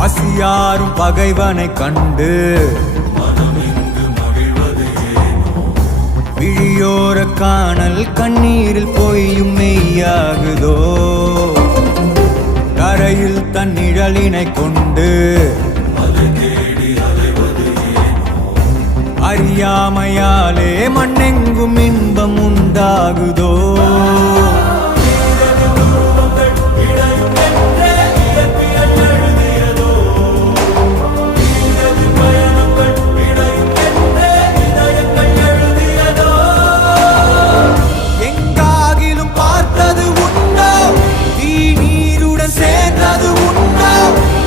பசியாரும் பகைவனை கண்டு விழியோர காணல் கண்ணீரில் பொய்யும் மெய்யாகுதோ கரையில் தன் நிழலினை கொண்டு அறியாமையாலே மண்ணெங்கும் இன்பம் உண்டாகுதோ